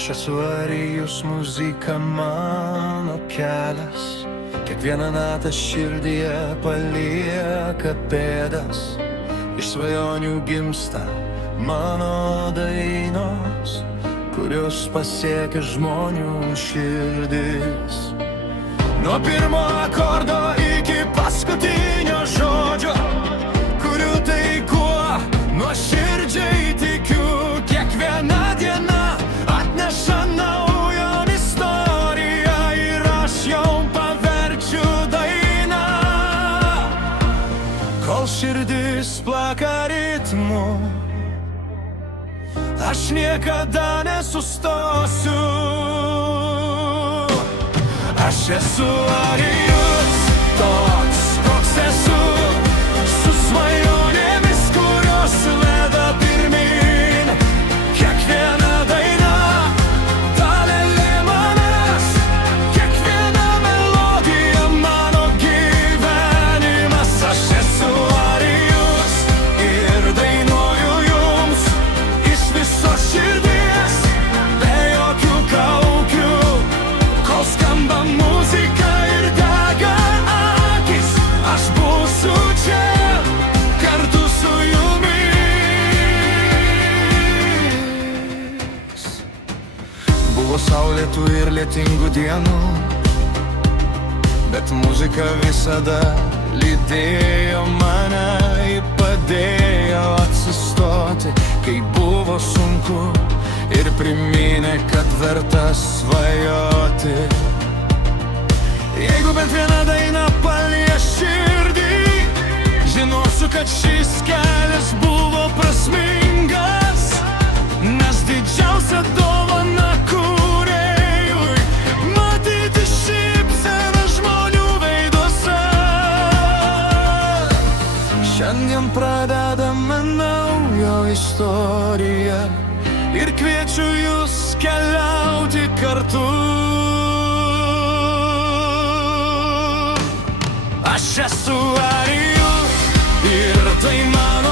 Aš esu Arijus, muzika mano kelias. Kiekvieną natą širdyje palieka pėdas. Iš svajonių gimsta mano dainos, kurios pasiekia žmonių širdis. Nuo pirmo akordo iki paskutinio žodžio, kurių tai kuo nuoširdžiai tikiu. Kiekviena diena atneša naują istoriją ir aš jau paverčiu dainą. Kol širdis plaka ritmu, aš niekada nesustosiu. Aš esu Arijus, toks koks esu, su svajonėmis, kurios veda pirmyn. Kiekviena daina dalelė manęs, kiekviena melodija mano gyvenimas. Aš esu Arijus ir dainuoju jums iš viso širdies, be jokių kaukių. Kol skamba muzika ir dega akis, aš būsiu čia kartu su jumis. Buvo saulėtų ir lietingų dienų, bet muzika visada lydėjo mane. Ji padėjo atsistoti, kai buvo sunku, ir priminė, kad verta svajoti. Jeigu bent viena daina palies širdį, žinosiu, kad šis kelias buvo prasmingas, nes didžiausia dovana kūrėjui matyti šypseną žmonių veiduose. Šiandien pradedame naują istoriją ir kviečiu jūs keliauti kartu. Aš esu Arijus ir tai mano